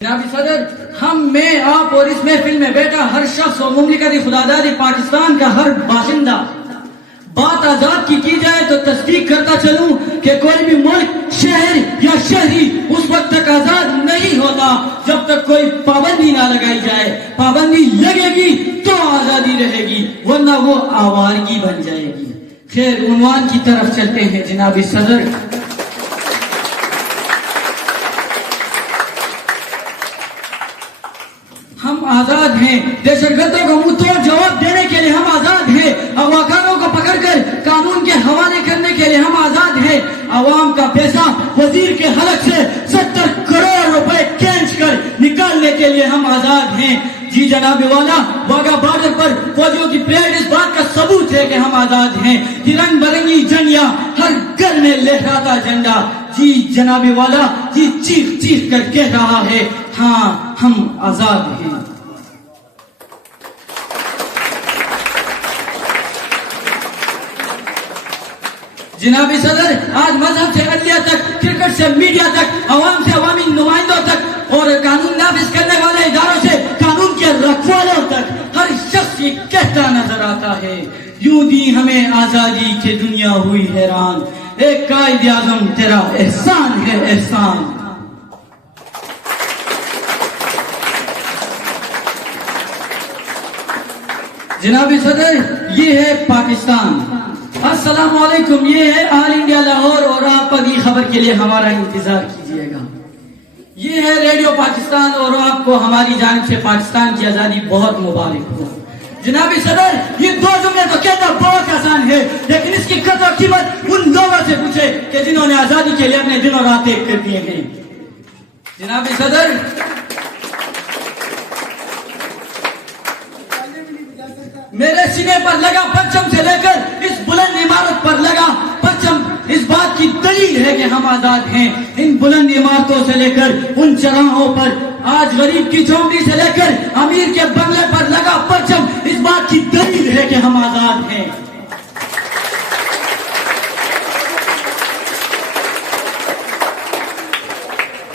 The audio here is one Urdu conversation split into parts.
جناب صدر، میں آپ اور اس محفل میں بیٹھا ہر شخص اور مملکت خداداد پاکستان کا ہر باشندہ بات آزاد کی جائے تو تصدیق کرتا چلوں کہ کوئی بھی ملک، شہر یا شہری اس وقت تک آزاد نہیں ہوتا جب تک کوئی پابندی نہ لگائی جائے۔ پابندی لگے گی تو آزادی رہے گی، ورنہ وہ آوارگی بن جائے گی۔ خیر، عنوان کی طرف چلتے ہیں جناب صدر۔ ہم آزاد ہیں، دہشت گردوں کو منہ توڑ جواب دینے کے لیے ہم آزاد ہیں، اغواکاروں کو پکڑ کر قانون کے حوالے کرنے کے لیے ہم آزاد ہیں، عوام کا پیسہ وزیر کے حلق سے 70 کروڑ روپے کھینچ کر نکالنے کے لیے ہم آزاد ہیں۔ جی جناب والا، واگا بارڈر پر فوجیوں کی پریڈ اس بات کا ثبوت ہے کہ ہم آزاد ہیں۔ رنگ برنگی جھنڈیاں، ہر گھر میں لہراتا جھنڈا۔ جی جناب والا، جی چیخ چیخ کر کہہ رہا ہے، ہاں ہم آزاد ہیں۔ جناب صدر، آج مذہب سے عدلیہ تک، کرکٹ سے میڈیا تک، عوام سے عوامی نمائندوں تک اور قانون نافذ کرنے والے اداروں سے قانون کے رکھوالوں تک ہر شخص یہ کہتا نظر آتا ہے، یوں دی ہمیں آزادی کہ دنیا ہوئی حیران، ایک قائد اعظم تیرا احسان ہے احسان۔ جناب صدر، یہ ہے پاکستان۔ السلام علیکم، یہ ہے آل انڈیا لاہور، اور آپ اگلی خبر کے لیے ہمارا انتظار کیجیے گا۔ یہ ہے ریڈیو پاکستان، اور آپ کو ہماری جانب سے پاکستان کی آزادی بہت مبارک ہو۔ جناب صدر، یہ دو جملے تو کہنا بہت آسان ہے، لیکن اس کی قدر و قیمت ان لوگوں سے پوچھے کہ جنہوں نے آزادی کے لیے اپنے دن اور رات ایک کر دیے ہیں۔ جناب صدر، میرے سینے پر لگا پرچم سے لے کر اس بلند عمارت پر لگا پرچم اس بات کی دلیل ہے کہ ہم آزاد ہیں۔ ان بلند عمارتوں سے لے کر ان چراہوں پر، آج غریب کی جھونپڑی سے لے کر امیر کے بنگلے پر لگا پرچم اس بات کی دلیل ہے کہ ہم آزاد ہیں۔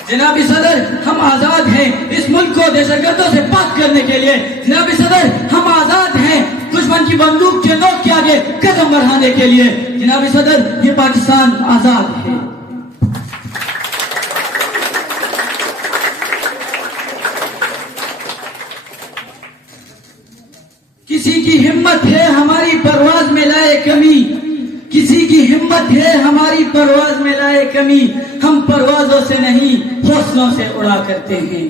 جناب صدر، ہم آزاد ہیں اس ملک کو دہشت گردوں سے پاک کرنے کے لیے۔ جناب صدر، ہم آزاد ہیں دشمن کی بندوق کے نوک کے آگے قدم بڑھانے کے لیے۔ جناب صدر، یہ پاکستان آزاد ہے۔ کسی کی ہمت ہے ہماری پرواز میں لائے کمی، کسی کی ہمت ہے ہماری پرواز میں لائے کمی، ہم پروازوں سے نہیں حوصلوں سے اڑا کرتے ہیں۔